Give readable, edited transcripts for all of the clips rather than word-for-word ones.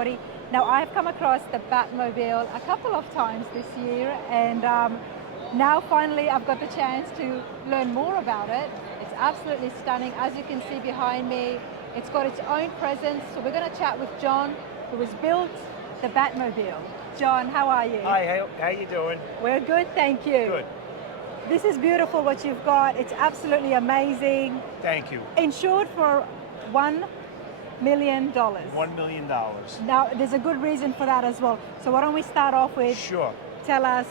everybody. Now, I've come across the Batmobile a couple of times this year, and now finally I've got the chance to learn more about it. It's absolutely stunning. As you can see behind me, it's got its own presence. So we're going to chat with John, who has built the Batmobile. John, how are you? Hi, how you doing? We're good, thank you. Good. This is beautiful what you've got. It's absolutely amazing. Thank you. Insured for $1 million. $1 million. Now, there's a good reason for that as well. So why don't we start off with, Sure. tell us,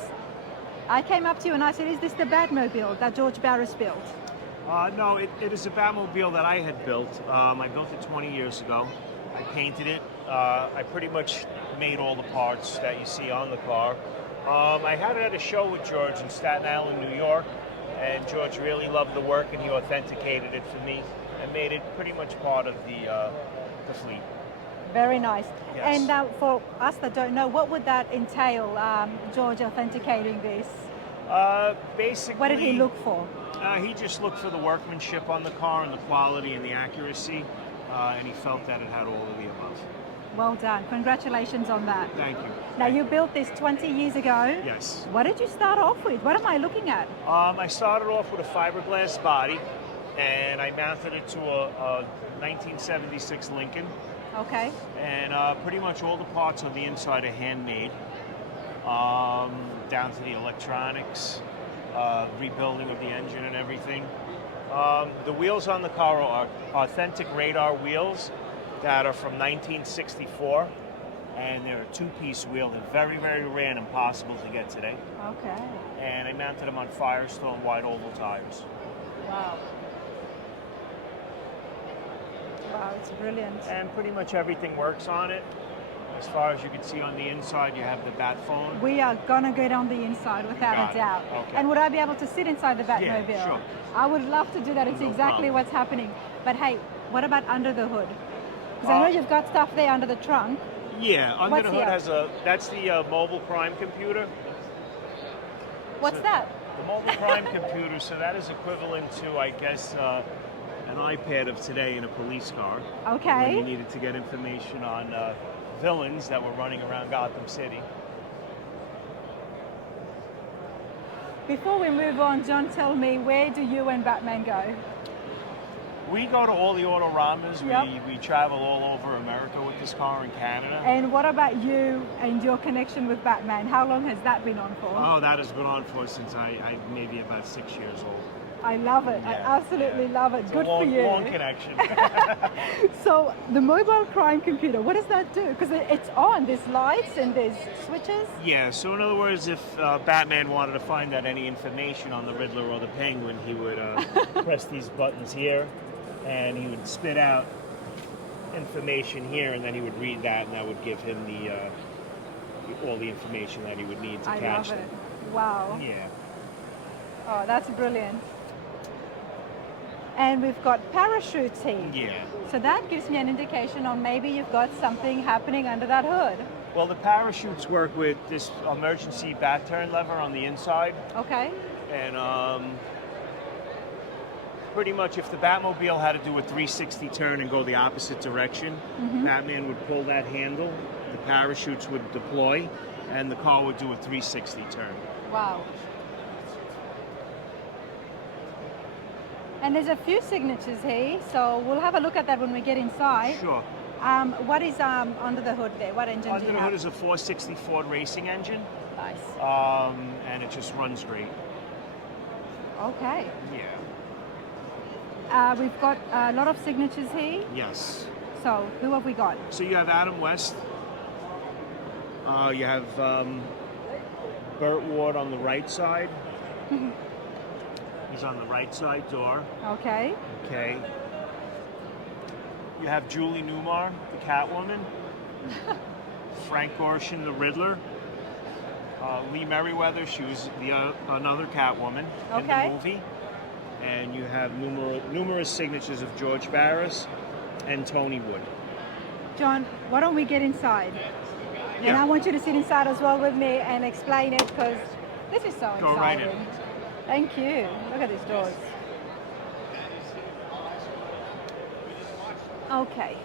I came up to you and I said, is this the Batmobile that George Barris built? No, it is a Batmobile that I had built. I built it 20 years ago. I painted it. I pretty much made all the parts that you see on the car. I had it at a show with George in Staten Island, New York, and George really loved the work and he authenticated it for me and made it pretty much part of the fleet. Very nice. Yes. And for us that don't know, what would that entail, George authenticating this? Basically, What did he look for? He just looked for the workmanship on the car and the quality and the accuracy, and he felt that it had all of the above. Well done. Congratulations on that. Thank you. Now, you built this 20 years ago. Yes. What did you start off with? What am I looking at? I started off with a fiberglass body, and I mounted it to a 1976 Lincoln. Okay. And pretty much all the parts on the inside are handmade, down to the electronics, rebuilding of the engine and everything. The wheels on the car are authentic radar wheels that are from 1964, and they're a two-piece wheel. They're very, very rare and impossible to get today. Okay. And I mounted them on Firestone wide oval tires. Wow. Wow, it's brilliant. And pretty much everything works on it. As far as you can see on the inside, you have the bat phone. We are gonna get on the inside without Got a it. doubt. Okay. And would I be able to sit inside the Batmobile? Yeah, sure. I would love to do that. It's No exactly problem. what's happening. But hey, what about under the hood? Because I know you've got stuff there under the trunk. Yeah, under What's the hood here? that's the mobile crime computer. What's So- that? The mobile crime computer, so that is equivalent to, I guess, an iPad of today in a police car. Okay. When you needed to get information on villains that were running around Gotham City. Before we move on, John, tell me, where do you and Batman go? We go to all the Autoramas. Yep. We travel all over America with this car in Canada. And what about you and your connection with Batman? How long has that been on for? Oh, that has been on for since I maybe about 6 years old. I love it. I Yeah, absolutely yeah. love it. It's Good a long, for you. long connection. So the mobile crime computer, what does that do? Because it's on, there's lights and there's switches. Yeah, so in other words, if Batman wanted to find out any information on the Riddler or the Penguin, he would press these buttons here, and he would spit out information here, and then he would read that, and that would give him all the information that he would need to I catch love them. it. Wow. Yeah. Oh, that's brilliant. And we've got parachutes here. Yeah. So that gives me an indication on maybe you've got something happening under that hood. Well, the parachutes work with this emergency bat turn lever on the inside, Okay. and pretty much if the Batmobile had to do a 360 turn and go the opposite direction, Batman would pull that handle, the parachutes would deploy, and the car would do a 360 turn. Wow. And there's a few signatures here, so we'll have a look at that when we get inside. Sure. What is under the hood there? What engine Under do the you hood have? is a 460 Ford racing engine, Nice. and it just runs great. Okay. Yeah. We've got a lot of signatures here. Yes. So who have we got? So you have Adam West. You have Burt Ward on the right side. He's on the right side door. Okay. Okay. You have Julie Newmar, the Catwoman. Frank Gorshin, the Riddler. Lee Merriweather, she was another Catwoman in the Okay. movie. And you have numerous signatures of George Barris and Tony Wood. John, why don't we get inside? And I want you to sit inside as well with me and explain it, because this is so Go right exciting. in. Thank you. Look at these doors. Okay.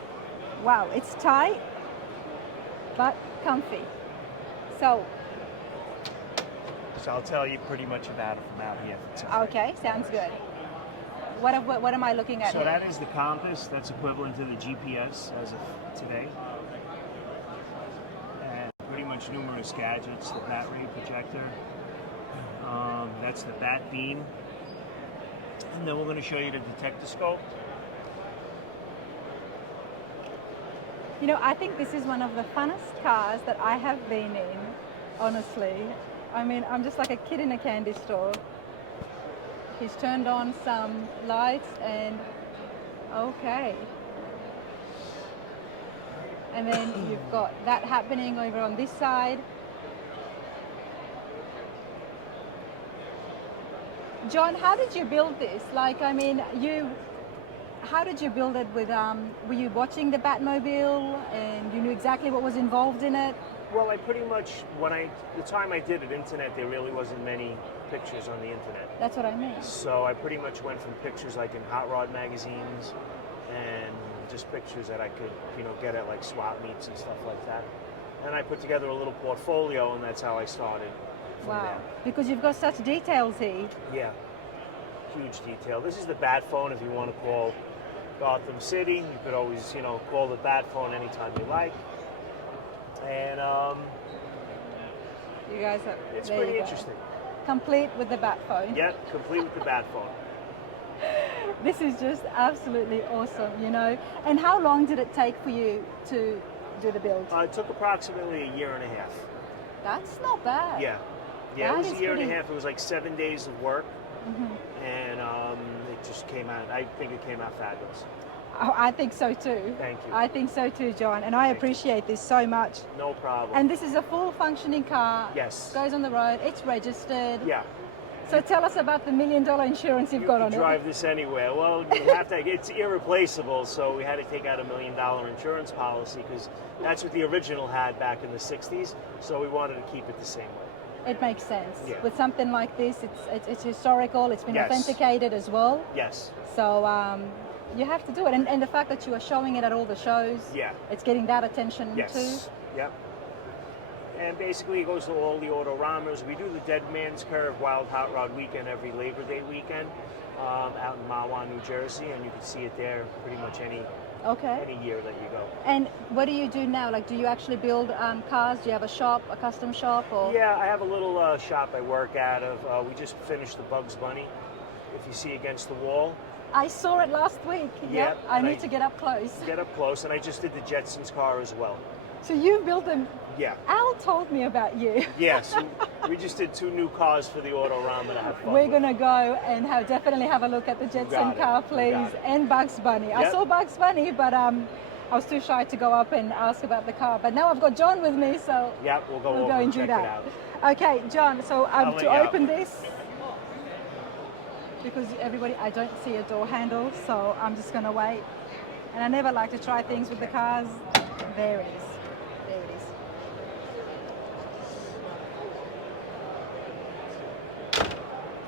Wow, it's tight. but comfy. So, I'll tell you pretty much about it from out here. okay, sounds good. What am I looking at So here? that is the compass. That's equivalent to the GPS as of today. And pretty much numerous gadgets. The bat ray projector. That's the bat beam. And then we're going to show you the detectoscope. You know, I think this is one of the funnest cars that I have been in, honestly. I mean, I'm just like a kid in a candy store. He's turned on some lights and okay. And then you've got that happening over on this side. John, how did you build this? Like, I mean, how did you build it with, were you watching the Batmobile and you knew exactly what was involved in it? Well, I pretty much, the time I did it, internet, there really wasn't many pictures on the internet. That's what I mean. So I pretty much went from pictures like in hot rod magazines and just pictures that I could, get at like swap meets and stuff like that. And I put together a little portfolio, and that's how I started from Wow. there. Because you've got such details here. Yeah, huge detail. This is the bat phone if you want to call Gotham City. You could always, call the bat phone anytime you like. And You guys are. it's there pretty you go. interesting. Complete with the bat phone. Yeah, complete with the bat phone. This is just absolutely awesome, And how long did it take for you to do the build? It took approximately a year and a half. That's not bad. Yeah, That it was is a year and pretty- a half. It was like 7 days of work, and it just came out. I think it came out fabulous. Oh, I think so too. Thank you. I think so too, John, and I appreciate this so much. No problem. And this is a full functioning car. Yes. Goes on the road. It's registered. Yeah. So tell us about the $1 million insurance you've got You on can drive this anywhere. Well, you have to. It's irreplaceable, so we had to take out $1 million insurance policy because that's what the original had back in the '60s. So we wanted to keep it the same way. it. It makes sense. Yeah. With something like this, it's historical. It's been Yes. authenticated as well. Yes. So you have to do it, and the fact that you are showing it at all the shows. Yeah. It's getting that attention Yes. too. Yep. And basically it goes to all the Autoramas. We do the Dead Man's Curve Wild Hot Rod Weekend every Labor Day weekend out in Mahwah, New Jersey, and you can see it there pretty much any year that you go. And what do you do now? Like, do you actually build cars? Do you have a shop, a custom shop, or? Yeah, I have a little shop I work out of. We just finished the Bugs Bunny, if you see against the wall. I saw it last week. Yeah, Yep. I and need to get up close. Get up close, and I just did the Jetsons car as well. So you built them. Yeah. Al told me about you. Yes, we just did 2 new cars for the Autorama to have fun We're with. gonna go and definitely have a look at the Jetson got it. car, You please, got it. and Bugs Bunny. I Yep. saw Bugs Bunny, but I was too shy to go up and ask about the car. But now I've got John with me, so Yeah, we'll go we'll over go and and do check that. it out. Okay, John. So I'll let to you out. open this, because everybody, I don't see a door handle, so I'm just gonna wait. And I never like to try things with the cars. There it is. There it is.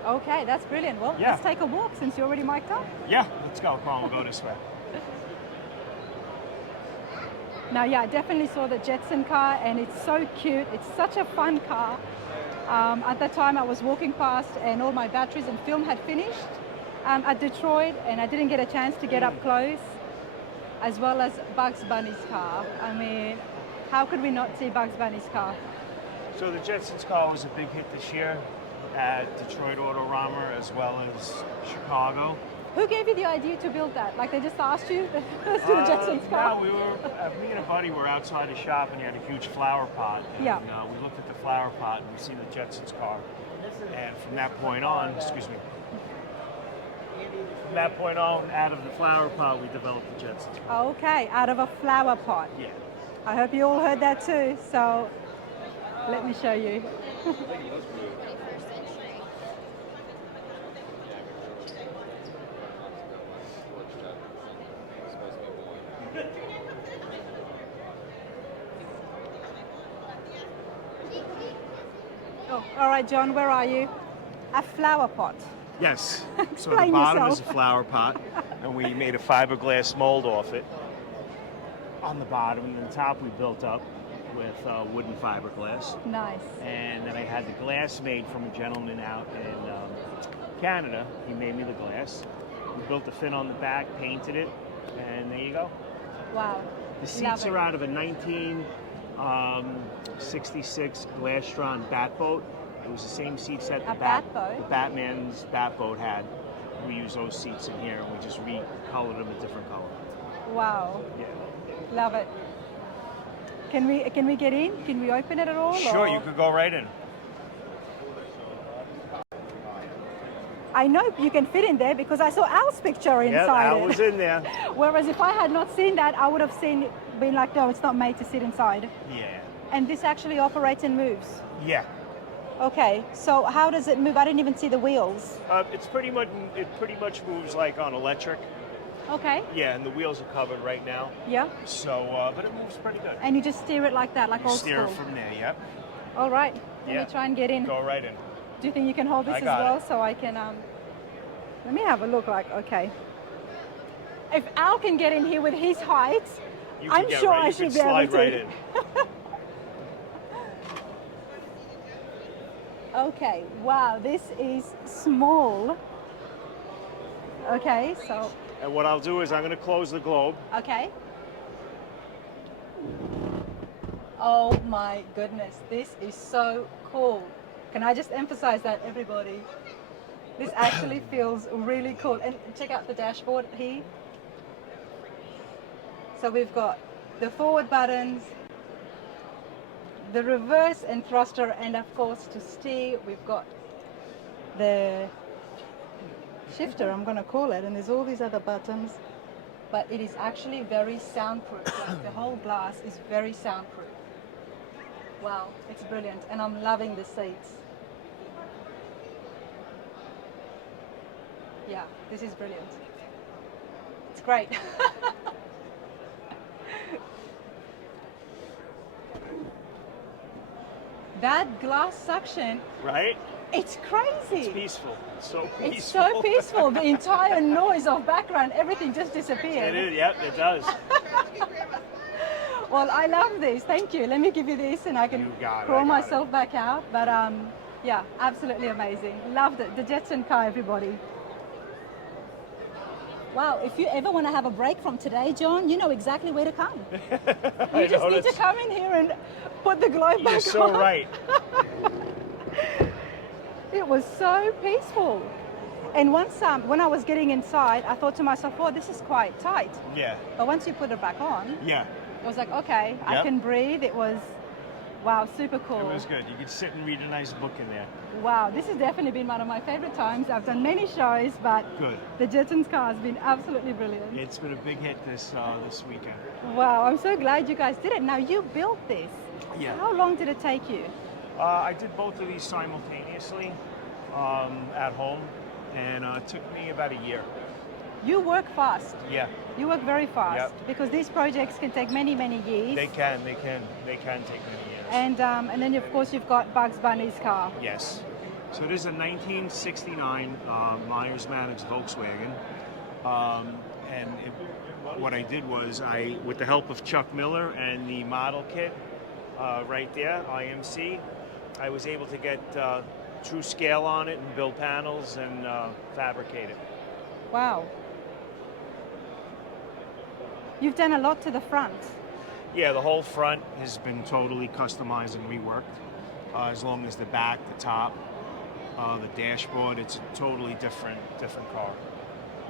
Okay, that's brilliant. Well, Yeah. let's take a walk since you're already mic'd up. Yeah, let's go. Come on, we'll go this way. Now, yeah, I definitely saw the Jetson car, and it's so cute. It's such a fun car. At that time, I was walking past, and all my batteries and film had finished at Detroit, and I didn't get a chance to get up close, as well as Bugs Bunny's car. I mean, how could we not see Bugs Bunny's car? So the Jetsons car was a big hit this year at Detroit Autorama as well as Chicago. Who gave you the idea to build that? Like, they just asked you, let's do the Jetsons car? No, me and a buddy were outside the shop, and he had a huge flower pot. And, Yeah. we looked at the flower pot, and we seen the Jetsons car. And from that point on, from that point on, out of the flower pot, we developed the Jetsons car. Okay, out of a flower pot. Yeah. I hope you all heard that too. So let me show you. Oh, all right, John, where are you? A flower pot. Yes. So Explain the bottom yourself. is a flower pot, and we made a fiberglass mold off it. On the bottom, and the top we built up with wooden fiberglass. Nice. And then I had the glass made from a gentleman out in Canada. He made me the glass. We built the fin on the back, painted it, and there you go. Wow. The seats are out of a 1966 glass-drawn Batboat. It was the same seats that the Batman's Batboat had. We use those seats in here, and we just recolored them a different color. Wow. Yeah. Love it. Can we get in? Can we open it at all? Sure, or? you could go right in. I know you can fit in there because I saw Al's picture inside Al it. was in there. Whereas if I had not seen that, I would have been like, no, it's not made to sit inside. Yeah. And this actually operates and moves. Yeah. Okay, so how does it move? I didn't even see the wheels. It pretty much moves like on electric. Okay. Yeah, and the wheels are covered right now. Yeah. So, but it moves pretty good. And you just steer it like that, like old school. Steer it from there. Yep. All right. Let me try and get in. Go right in. Do you think you can hold this as well, so I can? Let me have a look. Like, okay. If Al can get in here with his height, I'm sure I should be able to. Slide right in. Okay, wow, this is small. Okay, so. And what I'll do is I'm going to close the globe. Okay. Oh my goodness, this is so cool. Can I just emphasize that, everybody? This actually feels really cool. And check out the dashboard here. So we've got the forward buttons, the reverse and thruster, and of course to steer we've got the shifter, I'm going to call it, and there's all these other buttons, but it is actually very soundproof. Like the whole glass is very soundproof. Wow, it's brilliant, and I'm loving the seats. Yeah, this is brilliant. It's great. That glass suction, right? It's crazy. It's peaceful. It's so peaceful. It's so peaceful. The entire noise of background, everything just disappeared. It is, yep, it does. Well, I love this. Thank you. Let me give you this and I can crawl myself back out. But yeah, absolutely amazing. Loved it. The Jetson car, everybody. Wow, if you ever want to have a break from today, John, you know exactly where to come. You just need to come in here and put the globe back on. You're so right. It was so peaceful. And once, when I was getting inside, I thought to myself, oh, this is quite tight. Yeah. But once you put it back on, yeah, I was like, okay, I can breathe. It was, wow, super cool. It was good. You could sit and read a nice book in there. Wow, this has definitely been one of my favorite times. I've done many shows, but the Jetsons car has been absolutely brilliant. It's been a big hit this weekend. Wow, I'm so glad you guys did it. Now, you built this. Yeah. How long did it take you? I did both of these simultaneously at home, and it took me about a year. You work fast. Yeah. You work very fast because these projects can take many, many years. They can take many years. And then of course you've got Bugs Bunny's car. Yes. So this is a 1969 Myers managed Volkswagen, and what I did was with the help of Chuck Miller and the model kit right there, IMC, I was able to get true scale on it and build panels and fabricate it. Wow. You've done a lot to the front. Yeah, the whole front has been totally customized and reworked, as long as the back, the top, the dashboard. It's a totally different car.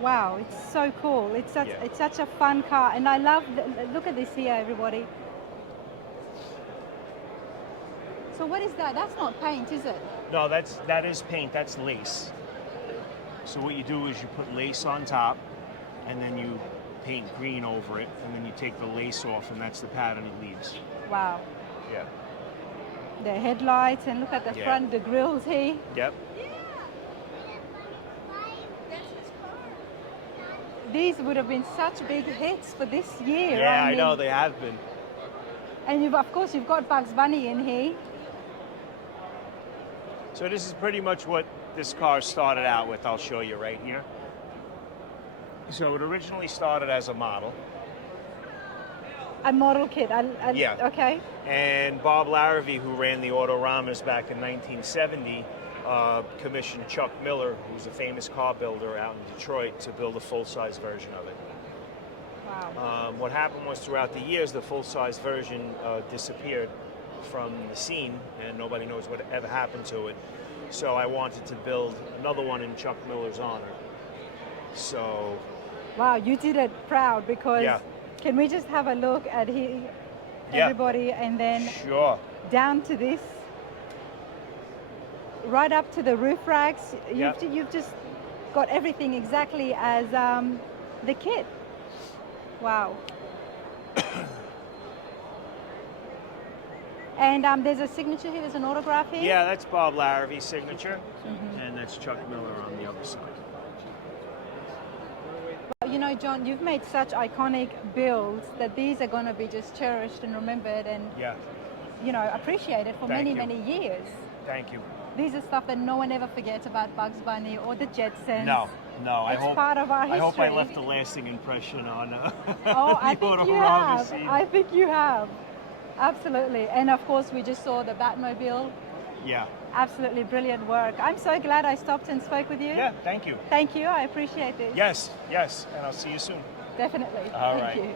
Wow, it's so cool. It's such a fun car, and I love. Look at this here, everybody. So what is that? That's not paint, is it? No, that is paint. That's lace. So what you do is you put lace on top, and then you paint green over it, and then you take the lace off, and that's the pattern it leaves. Wow. Yeah. The headlights, and look at the front, the grills here. Yep. These would have been such big hits for this year. Yeah, I know, they have been. And of course you've got Bugs Bunny in here. So this is pretty much what this car started out with. I'll show you right here. So it originally started as a model. A model kit. Yeah. Okay. And Bob Larrabee, who ran the Autoramas back in 1970, commissioned Chuck Miller, who's a famous car builder out in Detroit, to build a full-size version of it. Wow. What happened was throughout the years, the full-size version disappeared from the scene, and nobody knows what ever happened to it. So I wanted to build another one in Chuck Miller's honor. So. Wow, you did it proud, because Yeah. can we just have a look at everybody, and then Sure. down to this, right up to the roof racks. Yep. You've just got everything exactly as the kit. Wow. And there's a signature here, there's an autograph here? Yeah, that's Bob Larrabee's signature, and that's Chuck Miller on the other side. Well, you know, John, you've made such iconic builds that these are going to be just cherished and remembered and, Yeah, you know, appreciated for Thank many, you. many years. thank you. These are stuff that no one ever forgets about Bugs Bunny or the Jetsons. No, I It's hope part of our I hope I history. left a lasting impression on Oh, I the think you Autorama have. scene. I think you have. Absolutely. And of course, we just saw the Batmobile. Yeah, Absolutely brilliant work. I'm so glad I stopped and spoke with you. yeah, thank you. Thank you. I appreciate this. Yes, and I'll see you soon. Definitely. All Thank right. you.